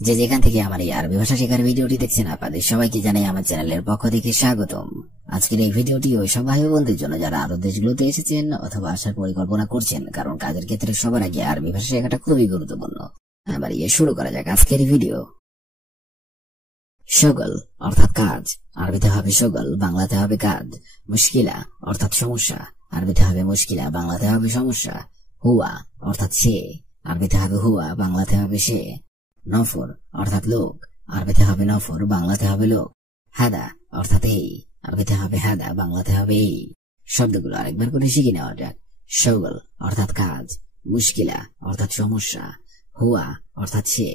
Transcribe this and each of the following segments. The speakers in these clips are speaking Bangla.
যে যেখান থেকে আমার এই আরবি ভাষা শেখার ভিডিওটি দেখছেন আপনাদের সবাইকে জানাই আমার চ্যানেলের পক্ষ থেকে স্বাগতম। আজকের এই ভিডিওটি ওই সব ভাই বোনদের জন্য যারা আরব দেশগুলোতে এসেছেন অথবা আসার পরিকল্পনা করছেন, কারণ কাজের ক্ষেত্রে সবার আগে আরবি ভাষা শেখাটা খুবই গুরুত্বপূর্ণ। এবার শুরু করা যাক আজকের ভিডিও। শগল অর্থাৎ কাজ, আরবিতে হবে শগল, বাংলাতে হবে কাজ। মুশকিলা অর্থাৎ সমস্যা, আরবিতে হবে মুশকিলা, বাংলাতে হবে সমস্যা। হুয়া অর্থাৎ সে, আরবিতে হবে হুয়া, বাংলাতে হবে সে। নফর অর্থাৎ লোক, আরবিতে হবে নফর, বাংলাতে হবে লোক। হাদা অর্থাৎ এই, আরবিতে হবে হাদা, বাংলাতে হবে এই। শব্দগুলো আরেকবার করে শিখে নেওয়া যাক। শগল অর্থাৎ কাজ, মুশকিলা অর্থাৎ সমস্যা, হুয়া অর্থাৎ সে,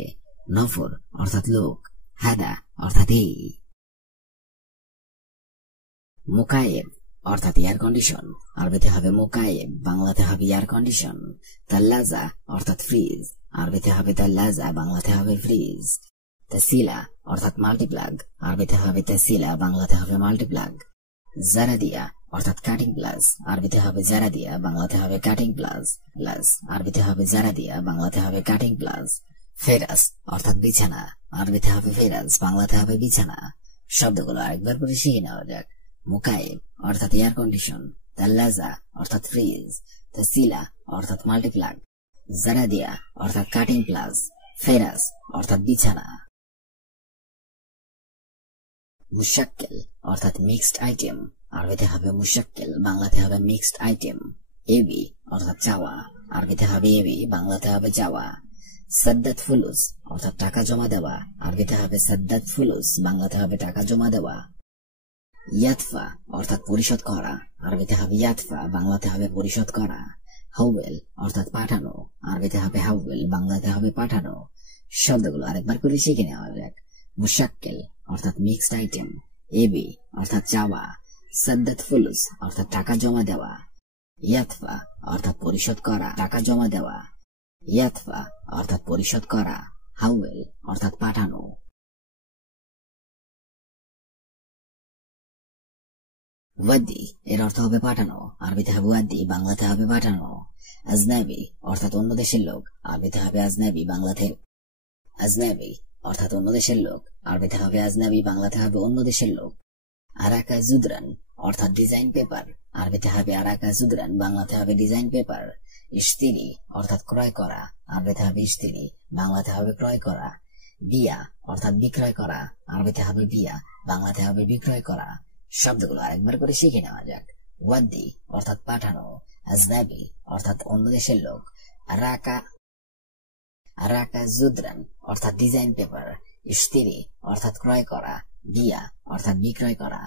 নফর অর্থাৎ লোক, হাদা অর্থাৎ এই। মুকায়েব অর্থাৎ এয়ার কন্ডিশন, আরবিতে হবে মুকায়েব, বাংলাতে হবে এয়ার কন্ডিশন। তাল্লাজা অর্থাৎ ফ্রিজ, আরবিতে হবে তাল্লাজা, বাংলাতে হবে ফ্রিজ। তাসিলা অর্থাৎ মাল্টিপ্লাগ, আরবিতে হবে তাসিলা, বাংলাতে হবে মাল্টিপ্লাগ। জারাদিয়া অর্থাৎ কাটিং প্লাস, আরবিতে হবে জারাদিয়া, বাংলাতে হবে কাটিং প্লাস। আরবিতে হবে জারাদিয়া, বাংলাতে হবে কাটিং প্লাস। ফেরাস অর্থাৎ বিছানা, আরবিতে হবে ফেরাস, বাংলাতে হবে বিছানা। শব্দগুলো আরেকবার করে শিখে নেওয়া যাক। মুকায়েব অর্থাৎ এয়ার কন্ডিশন, তাল্লাজা অর্থাৎ ফ্রিজ, তাসিলা অর্থাৎ মাল্টিপ্লাগ, জারাদিয়া অর্থাৎ কাটিং প্লাস, ফেরাস অর্থাৎ বিছানা। মুশাক্কেল অর্থাৎ মিক্সড আইটেম, আরবিতে হবে মুশাক্কেল, বাংলাতে হবে মিক্সড আইটেম। এবি অর্থাৎ চাওয়া, আরবিতে হবে এবি, বাংলাতে হবে চাওয়া। সাদ্দাত ফুলুস অর্থাৎ টাকা জমা দেওয়া, আরবিতে হবে সাদ্দাত ফুলুস, বাংলাতে হবে টাকা জমা দেওয়া। ইয়াতফা অর্থাৎ পরিশোধ করা, আরবিতে হবে ইয়াতফা, বাংলাতে হবে পরিশোধ করা। হাউয়েল অর্থাৎ পাঠানো, আরবিতে হবে হাউয়েল, বাংলাতে হবে পাঠানো। শব্দগুলো আরেকবার করে শিখে নেওয়া যাক। মুশাক্কেল অর্থাৎ মিক্সড আইটেম, এবি অর্থাৎ চাওয়া, সাদ্দাত ফুলুস অর্থাৎ টাকা জমা দেওয়া, ইয়াতফা অর্থাৎ পরিশোধ করা, টাকা জমা দেওয়া। ইয়াতফা অর্থাৎ পরিশোধ করা, হাউয়েল অর্থাৎ পাঠানো। ওয়াদি এর অর্থ হবে পাঠানো, আরবিতে হবে ওয়াদি, বাংলাতে হবে পাঠানো। আজনাবি অর্থাৎ অন্য দেশের লোক, আরবিতে হবে আজনাবি, বাংলাতে আজনাবি অর্থাৎ অন্য দেশের লোক, আরবিতে হবে আজনাবি, বাংলাতে হবে অন্য দেশের লোক। আরাকা জুদরান অর্থাৎ ডিজাইন পেপার, আরবিতে হবে আরাকা জুদরান, বাংলাতে হবে ডিজাইন পেপার। ইশতিরি অর্থাৎ ক্রয় করা, আরবিতে হবে ইশতিরি, বাংলাতে হবে ক্রয় করা। বিয়া অর্থাৎ বিক্রয় করা, আরবিতে হবে বিয়া, বাংলাতে হবে বিক্রয় করা। শব্দগুলো আরেকবার করে শিখে নেওয়া যাক। ওয়াদি অর্থাৎ পাঠানো, আজনাবি অর্থাৎ অন্য দেশের লোক, আরাকা জুদরান অর্থাৎ ডিজাইন পেপার, ইশতিরি অর্থাৎ ক্রয় করা, বিয়া অর্থাৎ বিক্রয় করা।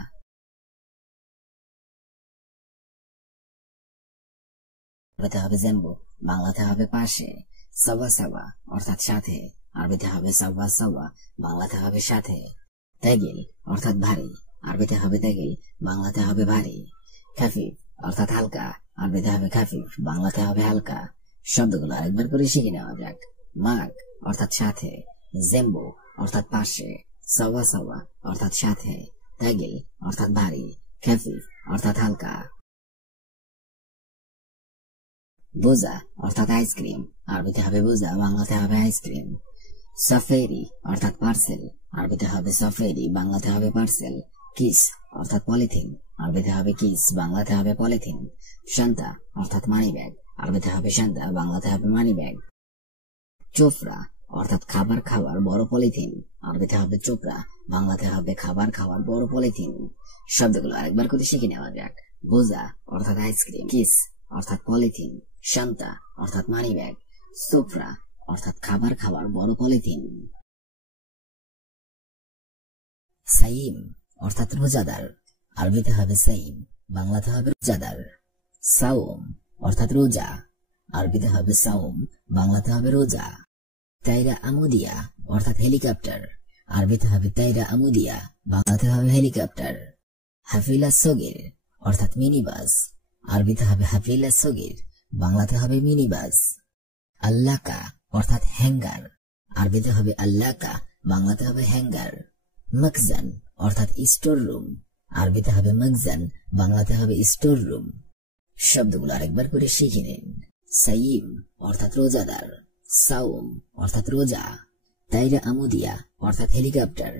আরবিতে হবে জেম্বু, বাংলাতে হবে পাশে। সাওয়া সাওয়া অর্থাৎ সাথে, আরবিতে হবে সাওয়া সাওয়া, বাংলাতে হবে সাথে। তাগিল অর্থাৎ ভারী, আরবিতে হবে তাগিল, বাংলাতে হবে ভারী। খাফিফ অর্থাৎ হালকা, আরবিতে হবে খাফিফ, বাংলাতে হবে হালকা। শব্দগুলো আরেকবার করে শিখে নেওয়া যাক। মাগ অর্থাৎ সাথে, জেম্বু অর্থাৎ পাশে, সাওয়া সাওয়া অর্থাৎ সাথে, তাগিল অর্থাৎ ভারী, খাফিফ অর্থাৎ হালকা। বুজা অর্থাৎ আইসক্রিম, আরবিতে হবে বুজা, বাংলাতে হবে আইসক্রিম। সাফেরি অর্থাৎ পার্সেল, আরবিতে হবে সাফেরি, বাংলাতে হবে পার্সেল। কিস অর্থাৎ পলিথিন, আরবিতে হবে কিস, বাংলাতে হবে পলিথিন। শান্তা অর্থাৎ মানি ব্যাগ, আরবিতে হবে শান্তা, বাংলাতে হবে মানি ব্যাগ। চোপড়া অর্থাৎ খাবার খাওয়ার বড় পলিথিন, আরবিতে হবে চোপড়া, বাংলাতে হবে খাবার খাওয়ার বড় পলিথিন। শব্দগুলো আরেকবার করে শিখে নেওয়া যাক। বুজা অর্থাৎ আইসক্রিম, কিস অর্থাৎ পলিথিন, শান্তা অর্থাৎ মানি ব্যাগ, চোপড়া অর্থাৎ খাবার খাওয়ার বড় পলিথিন। সাইম অর্থাৎ রোজাদার, আরবিতে হবে সাইম, বাংলাতে হবে রোজাদার। সাওম অর্থাৎ রোজা, আরবিতে হবে সাওম, বাংলাতে হবে রোজা। তাইরা আমুদিয়া অর্থাৎ হেলিকপ্টার, আরবিতে হবে তাইরা আমুদিয়া, বাংলাতে হবে হেলিকপ্টার। হাফিলা সগির অর্থাৎ মিনি বাস, আরবিতে হবে হাফিলা সগির, বাংলাতে হবে মিনি বাস। আল্লাকা অর্থাৎ হ্যাঙ্গার, আরবিতে হবে আল্লাকা, বাংলাতে হবে হ্যাঙ্গার। মখজান অর্থাৎ স্টোর রুম, আরবিতে হবে মখজান, বাংলাতে হবে স্টোর রুম। শব্দগুলো আরেকবার করে শিখে নিন। সাইম অর্থাৎ রোজাদার, সাওম অর্থাৎ রোজা, তাইরা আমুদিয়া অর্থাৎ হেলিকপ্টার,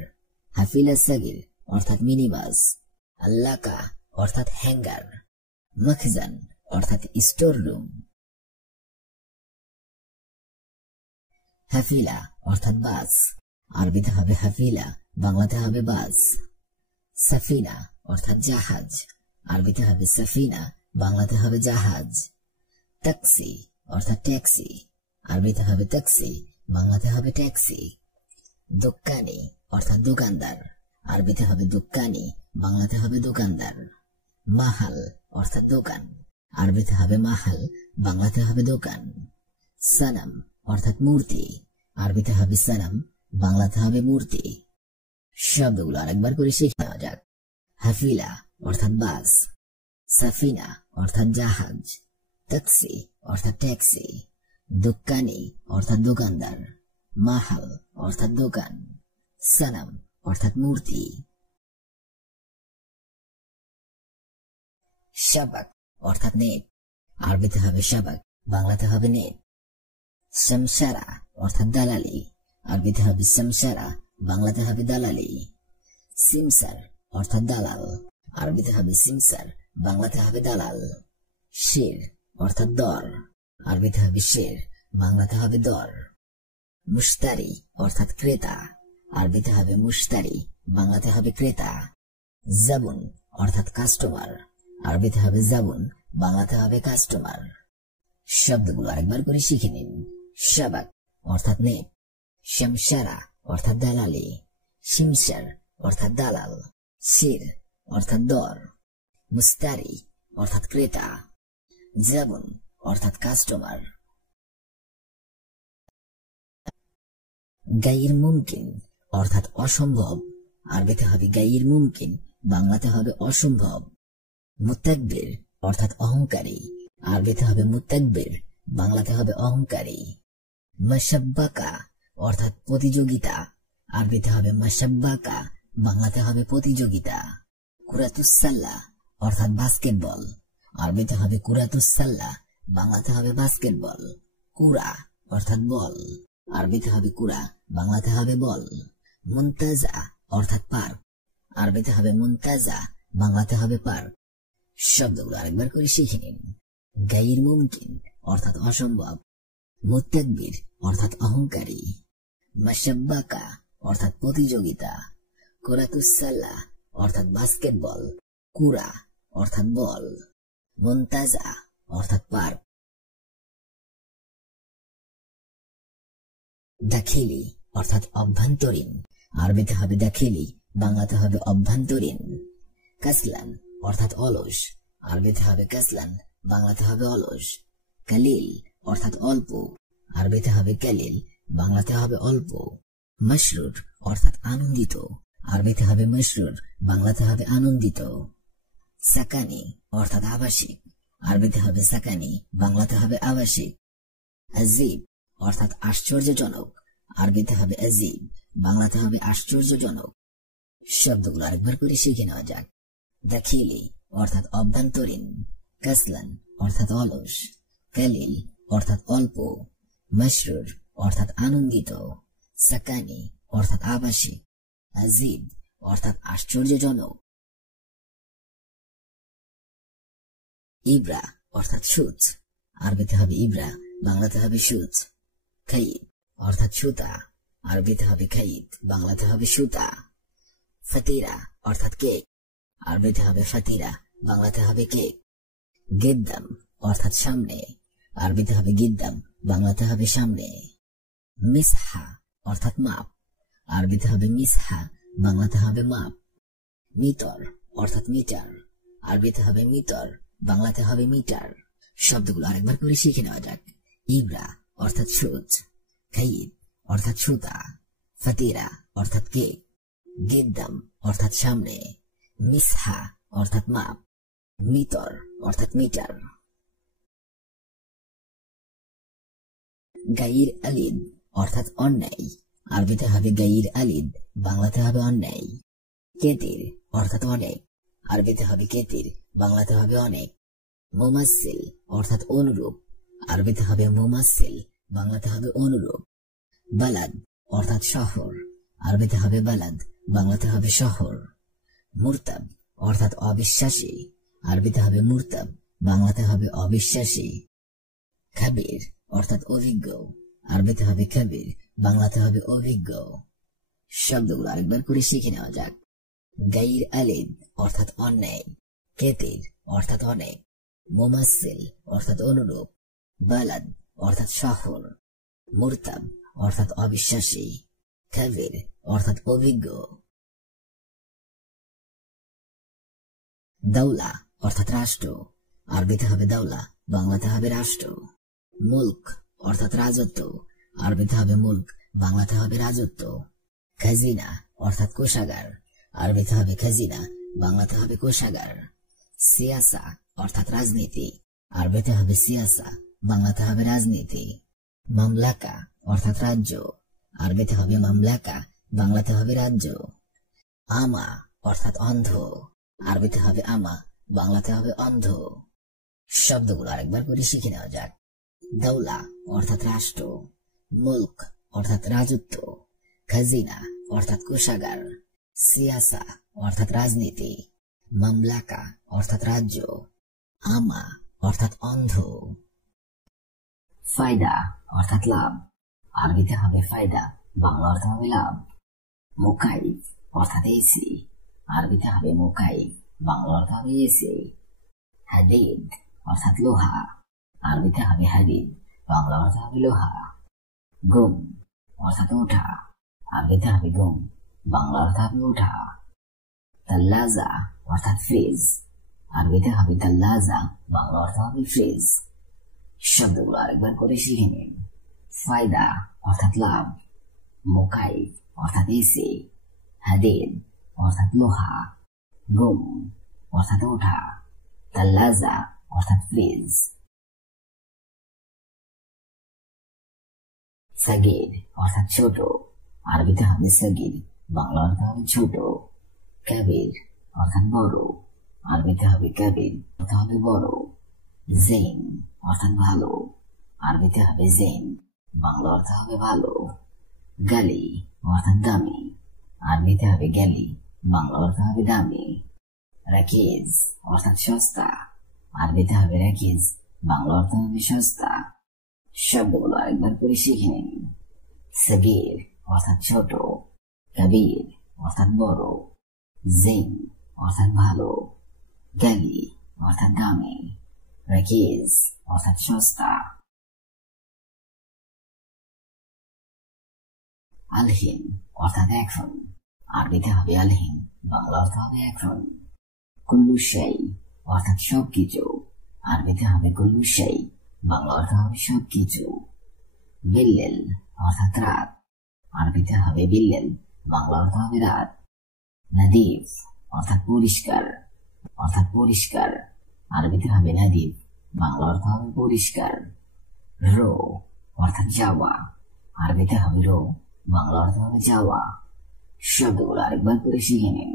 হাফিলা সাগির অর্থাৎ মিনিবাস, আল্লাকা অর্থাৎ হ্যাঙ্গার, মখজান অর্থাৎ স্টোর রুম। হাফিলা অর্থাৎ বাস, আরবিতে হবে হাফিলা, বাংলাতে হবে বাস। সাফিনা অর্থাৎ জাহাজ, আরবিতে হবে সাফিনা, বাংলাতে হবে জাহাজ। ট্যাক্সি অর্থাৎ ট্যাক্সি, আরবিতে হবে ট্যাক্সি, বাংলাতে হবে ট্যাক্সি। দোকানি অর্থাৎ দোকানদার, আরবিতে হবে দোকানি, বাংলাতে হবে দোকানদার। মাহাল অর্থাৎ দোকান, আরবিতে হবে মাহাল, বাংলাতে হবে দোকান। সানাম অর্থাৎ মূর্তি, আরবিতে হবে সানাম, বাংলাতে হবে মূর্তি। শব্দগুলো আরেকবার করে শিখে নেওয়া যাক। হাফিলা অর্থাৎ বাস, সাফিনা অর্থাৎ জাহাজ, ট্যাক্সি অর্থাৎ ট্যাক্সি, দোকানি অর্থাৎ দোকানদার, মাহাল অর্থাৎ দোকান, সানাম অর্থাৎ মূর্তি। শাবাক অর্থাৎ নেট, আরবিতে হবে শাবাক, বাংলাতে হবে নেট। শামসারা অর্থাৎ দালালি, আরবিতে হবে শামসারা, বাংলাতে হবে দালালি। সিমসার অর্থাৎ দালাল, আরবিতে হবে সিমসার, বাংলাতে হবে দালাল। শের অর্থাৎ দর, আরবিতে হবে শের, বাংলাতে হবে দর। মুশতারি অর্থাৎ ক্রেতা, আরবিতে হবে মুশতারি, বাংলাতে হবে ক্রেতা। জাবুন অর্থাৎ কাস্টমার, আরবিতে হবে জাবুন, বাংলাতে হবে কাস্টমার। শব্দগুলো আরেকবার করে শিখে নিন। শাবাক অর্থাৎ নেট, শামসারা অর্থাৎ দালালি, সিমসার অর্থাৎ দালাল, শির অর্থাৎ দর, মুস্তারি অর্থাৎ ক্রেতা, জাবুন অর্থাৎ কাস্টমার। গাইর মুমকিন অর্থাৎ অসম্ভব, আরবিতে হবে গাইর মুমকিন, বাংলাতে হবে অসম্ভব। মুতাকবির অর্থাৎ অহংকারী, আরবিতে হবে মুতাকবির, বাংলাতে হবে অহংকারী। মাশাব্বাকা অর্থাৎ প্রতিযোগিতা, আরবিতে হবে মাশাব্বাকা, বাংলাতে হবে প্রতিযোগিতা। কুরাতুসাল্লা অর্থাৎ বাস্কেটবল, আরবিতে হবে কুরাতুসাল্লা, বাংলাতে হবে বাস্কেটবল। কুরা অর্থাৎ বল, আরবিতে হবে কুরা, বাংলাতে হবে বল। মুনতাজা অর্থাৎ পার্ক, আরবিতে হবে মুনতাজা, বাংলাতে হবে পার্ক। শব্দগুলো আরেকবার করে শিখে নিন। গাইর মুমকিন অর্থাৎ অসম্ভব, মুতাকবির অর্থাৎ অহংকারী, মাশাব্বাকা অর্থাৎ প্রতিযোগিতা, কুরাতুসাল্লা অর্থাৎ বাস্কেটবল, কুরা অর্থাৎ বল, মুনতাজা অর্থাৎ পার্ক। দাখিলি অর্থাৎ অভ্যন্তরীণ, আরবিতে হবে দাখিলি, বাংলাতে হবে অভ্যন্তরীণ। কাসলান অর্থাৎ অলস, আরবিতে হবে কাসলান, বাংলাতে হবে অলস। কালিল অর্থাৎ অল্প, আরবিতে হবে কালিল, বাংলাতে হবে অল্প। মশরুর অর্থাৎ আনন্দিত, আরবিতে হবে মশরুর, বাংলাতে হবে আনন্দিত। সাকানি অর্থাৎ আবাসিক, আরবিতে হবে সাকানি, বাংলাতে হবে আবাসিক। আজিব অর্থাৎ আশ্চর্যজনক, আরবিতে হবে আজিব, বাংলাতে হবে আশ্চর্যজনক। শব্দগুলো আরেকবার করে শিখে নেওয়া যাক। দাখিলি অর্থাৎ অভ্যন্তরীণ, কাসলান অর্থাৎ অলস, কালিল অর্থাৎ অল্প, মশরুর অর্থাৎ আনন্দিত, সাকানি অর্থাৎ আবাসিক, আজিব অর্থাৎ আশ্চর্যজনক। ইব্রা অর্থাৎ সূচ, আরবিতে হবে ইব্রা, বাংলাতে হবে সূচ। খাইদ অর্থাৎ সুতা, আরবিতে হবে খাইদ, বাংলাতে হবে সুতা। ফাতিরা অর্থাৎ কেক, আরবিতে হবে ফাতিরা, বাংলাতে হবে কেক। গিদ্দাম অর্থাৎ সামনে, আরবিতে হবে গিদ্দাম, বাংলাতে হবে সামনে। মিসহা অর্থাৎ মাপ, আরবিতে হবে মিসহা, বাংলাতে হবে মাপ। মিতর অর্থাৎ মিটার, আরবিতে হবে মিতর, বাংলাতে হবে মিটার। শব্দগুলো আরেকবার করে শিখে নেওয়া যাক। ইব্রা অর্থাৎ সূচ, খাইদ অর্থাৎ সুতা, ফাতিরা অর্থাৎ কেক, গিদ্দাম অর্থাৎ সামনে, মিসহা অর্থাৎ মাপ, মিতর অর্থাৎ মিটার। গাইর আলিদ অর্থাৎ অন্যায়, আরবিতে হবে গাইর আলিদ, বাংলাতে হবে অন্যায়। কেতির অর্থাৎ অনেক, আরবিতে হবে কেতির, বাংলাতে হবে অনেক। মুমাসসিল অর্থাৎ অনুরূপ, আরবিতে হবে মুমাসসিল, বাংলাতে হবে অনুরূপ। বালাদ অর্থাৎ শহর, আরবিতে হবে বালাদ, বাংলাতে হবে শহর। মুরতাব অর্থাৎ অবিশ্বাসী, আরবিতে হবে মুরতাব, বাংলাতে হবে অবিশ্বাসী। খাবির অর্থাৎ অভিজ্ঞ, আরবিতে হবে খাবির, বাংলাতে হবে অভিজ্ঞ। শব্দগুলো আরেকবার করে শিখে নেওয়া যাক। গাইর আলিদ অর্থাৎ অন্যায়, কেতির অর্থাৎ অনেক, মুমাসসিল অর্থাৎ অনুরূপ, বালাদ অর্থাৎ শহর, মুরতাব অর্থাৎ অবিশ্বাসী, খাবির অর্থাৎ অভিজ্ঞ। দাওলা অর্থাৎ রাষ্ট্র, আরবিতে হবে দাওলা, বাংলাতে হবে রাষ্ট্র। মুলক অর্থাৎ রাজত্ব, আরবিতে হবে মুলক, বাংলাতে হবে রাজত্ব। খাজিনা অর্থাৎ কোষাগার, আরবিতে হবে খাজিনা, বাংলাতে হবে কোষাগার। সিয়াসা অর্থাৎ রাজনীতি, আরবিতে হবে সিয়াসা, বাংলাতে হবে রাজনীতি। মামলাকা অর্থাৎ রাজ্য, আরবিতে হবে মামলাকা, বাংলাতে হবে রাজ্য। আমা অর্থাৎ অন্ধ, আরবিতে হবে আমা, বাংলাতে হবে অন্ধ। শব্দগুলো আরেকবার করে শিখে নেওয়া যাক। দাওলা অর্থাৎ রাষ্ট্র, মুলক অর্থাৎ রাজত্ব, খাজিনা অর্থাৎ কোষাগার, সিয়াসা অর্থাৎ রাজনীতি, মামলাকা অর্থাৎ রাজ্য, আমা অর্থাৎ অন্ধ। ফায়দা অর্থাৎ লাভ, আরবিতে হবে ফায়দা, বাংলা অর্থ হবে লাভ। মুকাইফ অর্থাৎ এসি, আরবিতে হবে মুকাইফ, বাংলা অর্থ হবে এসি। হাদিদ অর্থাৎ লোহা, আরবিতে হবে হাদিদ, বাংলা অর্থ হবে লোহা। গুম অর্থাৎ ওঠা, আরবিতে হবে গুম, বাংলা অর্থ হবে ওঠা। তাল্লাজা অর্থাৎ ফ্রিজ, আরবিতে হবে তাল্লাজা, বাংলা অর্থ হবে ফ্রিজ। শব্দগুলো আরেকবার করে শিখে নিন। ফায়দা অর্থাৎ লাভ, মুকাইফ অর্থাৎ এসি, হাদিদ অর্থাৎ লোহা, গুম অর্থাৎ ওঠা, তাল্লাজা অর্থাৎ ফ্রিজ। সাগির অর্থাৎ ছোট, আরবিতে হবে সাগির, বাংলা অর্থ হবে ছোট। কাবির অর্থাৎ বড়, আরবিতে হবে কাবির, অর্থ হবে বড়। জেন অর্থাৎ ভালো, আরবিতে হবে জেন, বাংলা অর্থ হবে ভালো। গালি অর্থাৎ দামি, আরবিতে হবে গালি, বাংলা অর্থ হবে দামি। রাকিজ অর্থাৎ সস্তা, আরবিতে হবে রাকিজ, বাংলা অর্থ হবে সস্তা। শব্দগুলো আরেকবার করে শিখে নিন। সাগির অর্থাৎ ছোট, কাবির অর্থাৎ বড়, জেন অর্থাৎ ভালো, গালি অর্থাৎ দামি, রাকিজ অর্থাৎ সস্তা। আলহিন অর্থাৎ এখন, আরবিতে হবে আলহিন, বাংলা অর্থ হবে এখন। কুল্লু শাই অর্থাৎ সবকিছু, আরবিতে হবে কুল্লু শাই, বাংলা অর্থ হবে সবকিছু। বিল্লেল অর্থাৎ রাত, আরবিতে হবে বিল্লেল, বাংলা অর্থ হবে রাত। নাদিফ অর্থাৎ পরিষ্কার, আরবিতে হবে নাদিফ, বাংলা অর্থ হবে পরিষ্কার। রো অর্থাৎ যাওয়া, আরবিতে হবে রো, বাংলা অর্থ হবে যাওয়া। শব্দগুলো আরেকবার করে শিখে নিন।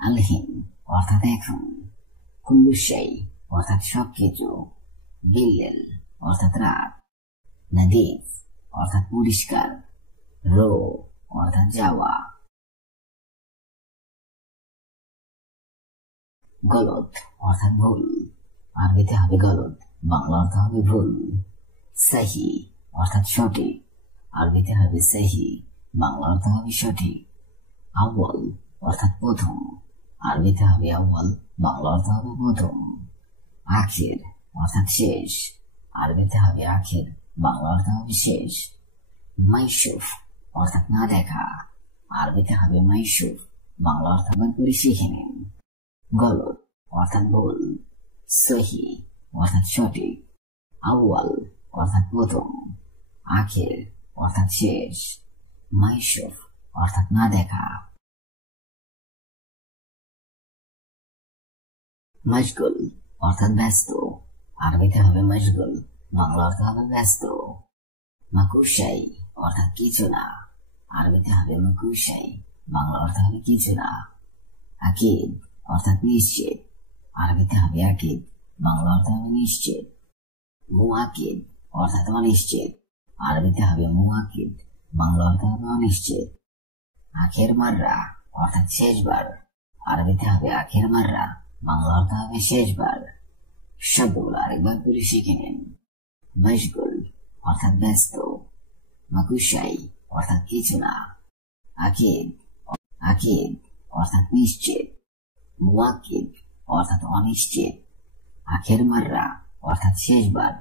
আলহিন অর্থাৎ এখন, কুল্লু শাই অর্থাৎ সবকিছু, বিল্লেল অর্থাৎ রাত, নাদিফ অর্থাৎ পরিষ্কার, রো অর্থাৎ যাওয়া। গলত অর্থাৎ ভুল, আরবিতে হবে গলত, বাংলা অর্থ হবে ভুল। সাহি অর্থাৎ সঠিক, আরবিতে হবে সাহি, বাংলা অর্থ হবে সঠিক। আউয়াল অর্থাৎ প্রথম, আরবিতে হবে আউয়াল, বাংলা অর্থ হবে প্রথম। আখির অর্থাৎ শেষ, আরবিতে হবে আখির, বাংলা অর্থ হবে শেষ। মাইশুফ অর্থাৎ না দেখা, আরবিতে হবে মাইশুফ, বাংলা অর্থ করে শিখে নিন। গলত অর্থাৎ ভুল, সহি অর্থাৎ সঠিক, আউয়াল অর্থাৎ প্রথম, আখির অর্থাৎ শেষ, মাইশুফ অর্থাৎ না দেখা। মশগুল অর্থাৎ ব্যস্ত, আরবিতে হবে মশগুল, বাংলা অর্থ হবে ব্যস্ত। মাকুশাই অর্থাৎ কিছু না, আরবিতে হবে মাকুশাই, বাংলা অর্থ হবে কিছু না। আকিদ অর্থাৎ নিশ্চিত, আরবিতে হবে আকিদ, বাংলা অর্থ হবে নিশ্চিত। মুআকিদ অর্থাৎ অনিশ্চিত, আরবিতে হবে মুআকিদ, বাংলা অর্থ হবে অনিশ্চিত। আখের মাররা অর্থাৎ শেষবার, আরবিতে হবে আখের মাররা, বাংলা অর্থ হবে শেষবার। শব্দগুলো আরেকবার করে শিখে নিন। মশগুল অর্থাৎ ব্যস্ত, মাকুশাই অর্থাৎ কিছু না, আকিদ আকিদ অর্থাৎ নিশ্চিত, মুওয়াক্কিদ অর্থাৎ অনিশ্চিত, আখের মাররা অর্থাৎ শেষবার।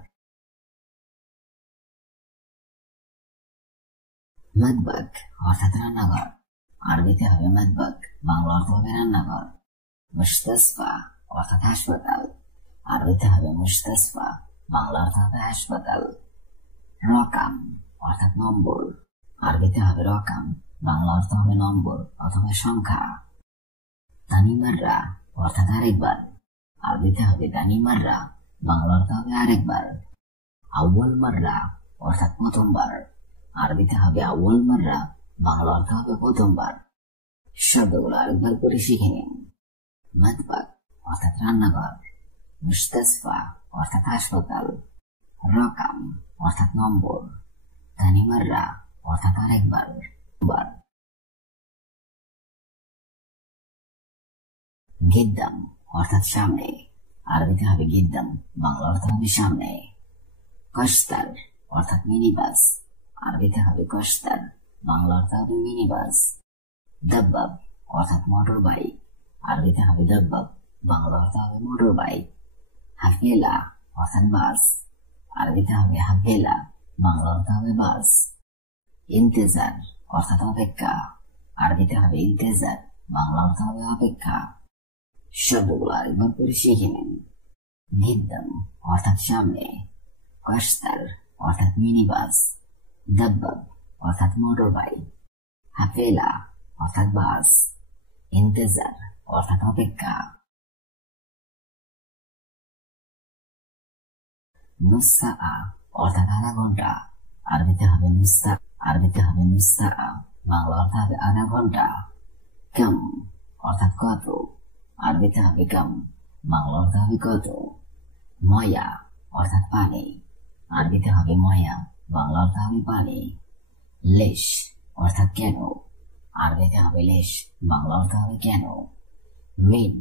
মাদবাক অর্থাৎ রান্নাঘর, আরবিতে হবে মাদবাক, বাংলা অর্থ হবে রান্নাঘর। মুস্তাসফা অর্থাৎ হাসপাতাল, আরবিতে হবে মুস্তাসফা, বাংলা অর্থ হবে হাসপাতাল। রকাম অর্থাৎ নম্বর, আরবিতে হবে রকাম, বাংলা অর্থ হবে নম্বর অথবা সংখ্যা। দানিমাররা অর্থাৎ আরেকবার, আরবিতে হবে দানিমাররা, বাংলা অর্থ হবে আরেকবার। আউয়াল মাররা অর্থাৎ প্রথমবার, আরবিতে হবে আউয়াল মাররা, বাংলা অর্থ হবে প্রথমবার। শব্দগুলো আরেকবার করে শিখে নিন। মাদবাক অর্থাৎ রান্নাঘর, মুস্তাসফা অর্থাৎ হাসপাতাল, রকাম অর্থাৎ নম্বর, দানিমাররা অর্থাৎ আরেকবার। গিদ্দাম অর্থাৎ সামনে, আরবিতে হবে গিদ্দাম, বাংলা অর্থ হবে সামনে। কস্তার অর্থাৎ মিনিবাস, আরবিতে হবে কস্তার, বাংলা অর্থ হবে মিনিবাস। দাব্বাব অর্থাৎ মোটর বাইক, আরবিতে হবে দাব্বাব, বাংলা অর্থ হবে মোটর বাইক। হাফেলা অর্থাৎ বাস, আরবিতে হবে হাফেলা, বাংলা অর্থ হবে বাস। ইন্তেজার অর্থাৎ অপেক্ষা, আরবিতে হবে ইন্তেজার, বাংলা অর্থ হবে অপেক্ষা। শব্দগুলো আরেকবার করে শিখে নিন। গিদ্দাম অর্থাৎ সামনে, কস্তার অর্থাৎ মিনিবাস, দাব্বাব অর্থাৎ মোটর বাইক, হাফেলা অর্থাৎ বাস, ইন্তেজার অর্থাৎ অপেক্ষা। নুসা অর্থাৎ আধা ঘন্টা, আরবিতে হবে নুসা, আরবিতে হবে নুসা, বাংলা অর্থ হবে আধা ঘন্টা। কাম অর্থাৎ কত, আরবিতে হবে কাম, বাংলা অর্থ হবে কত। ময়া অর্থাৎ পানি, আরবিতে হবে ময়া, বাংলা অর্থ হবে পানি। লেশ অর্থাৎ কেন, আরবিতে হবে লেশ, বাংলা অর্থ হবে কেন। মিন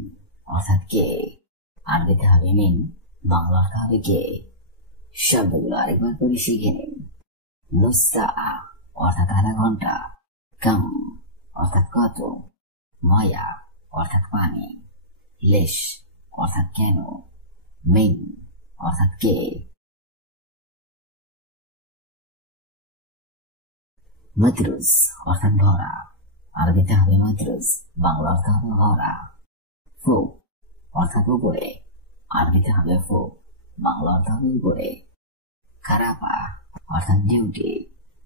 অর্থাৎ কে, আরবিতে হবে মিন, বাংলা অর্থ হবে কে। শব্দগুলো আরেকবার করে শিখে নিন। নুসা অর্থাৎ আধা ঘন্টা, কাম অর্থাৎ কত, ময়া অর্থাৎ পানি, লেশ অর্থাৎ কেন, মিন অর্থাৎ কে। মাতরুজ অর্থাৎ ভরা, আরবিতে হবে মাতরুজ, বাংলা অর্থ হবে ভরা। ফুক অর্থাৎ উপরে, আরবিতে হবে ফুক, বাংলা অর্থ হবে উপরে। খারাপা অর্থাৎ ডিউটি,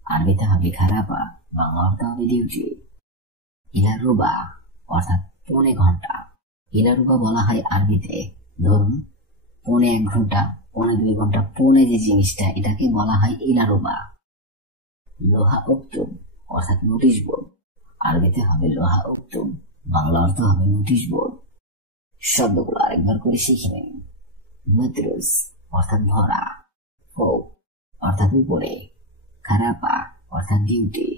আরবিতে হবে খারাপা, বাংলা অর্থ হবে ডিউটি। ইলারুবা অর্থাৎ পৌনে ঘন্টা, ইলারুবা বলা হয় আরবিতে, ধরুন পৌনে 1 ঘন্টা, পৌনে 2 ঘন্টা, পৌনে যে জিনিসটা এটাকে বলা হয় ইলারুবা। লোহা উক্তুব অর্থাৎ নোটিশ বোর্ড, আরবিতে হবে লোহা উক্তুব, বাংলা অর্থ হবে নোটিশ বোর্ড। শব্দগুলো আরেকবার করে শিখে নিন। মাতরুজ অর্থাৎ ভরা, ফোক অর্থাৎ উপরে, খারাপা অর্থাৎ ডিউটি,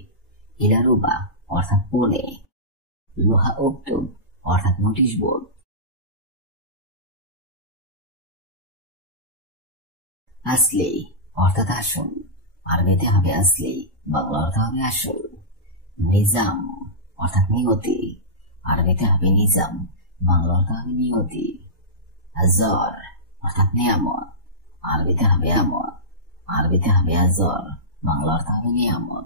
ইলারুবা অর্থাৎ পৌনে, লোহা উক্তুব অর্থাৎ নোটিশ বোর্ড। আসলি অর্থাৎ আসল, আরবিতে হবে আসলি, বাংলা অর্থ হবে আসল। নিজাম অর্থাৎ নিয়তি, আরবিতে হবে নিজাম, বাংলা অর্থ হবে নিয়তি। আজর অর্থাৎ নিয়ামত, আরবিতে হবে আমত, আরবিতে হবে আজর, বাংলা অর্থ হবে নিয়ামত।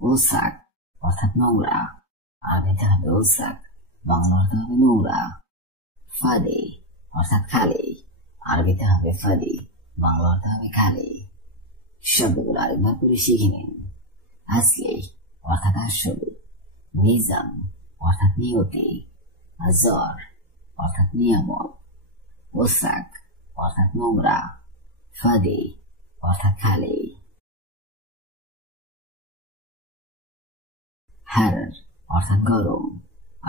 উসাক অর্থাৎ নোংরা, আরবিতে হবে উসাক, বাংলা অর্থ হবে নোংরা। ফালি অর্থাৎ খালি, আরবিতে হবে ফালি, বাংলা অর্থ হবে খালি। শব্দগুলো আরেকবার করে শিখে নিন। আসলি অর্থাৎ আসল, নিজাম অর্থাৎ নিয়তি, আজর অর্থাৎ নিয়ামত, পোশাক অর্থাৎ নোংরা, ফাদি অর্থাৎ খালি। হার অর্থাৎ গরম,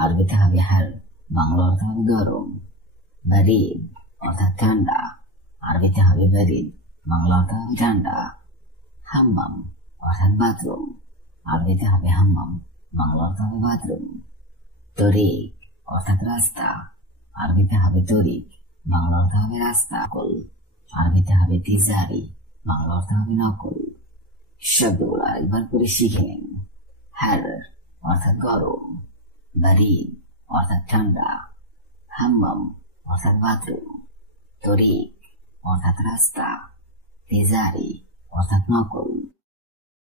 আরবিতে হবে হার, বাংলা অর্থ হবে গরম। বারিদ অর্থাৎ ঠান্ডা, আরবিতে হবে বারিদ, বাংলা অর্থ হবে ঠান্ডা। হাম্মাম অর্থাৎ বাথরুম, আরবিতে হবে হাম্মাম, বাংলা অর্থ হবে বাথরুম। তরিক অর্থাৎ রাস্তা, আরবিতে হবে তরিক, বাংলা অর্থ হবে রাস্তা। নকল আরবিতে হবে তিজারি, বাংলা অর্থ হবে নকল। শব্দগুলো আরেকবার করে শিখে নিন। হার অর্থাৎ গরম, বারিদ অর্থাৎ ঠান্ডা, হাম্মাম অর্থাৎ বাথরুম, তরিক অর্থাৎ রাস্তা, তিজারি অর্থাৎ নকল।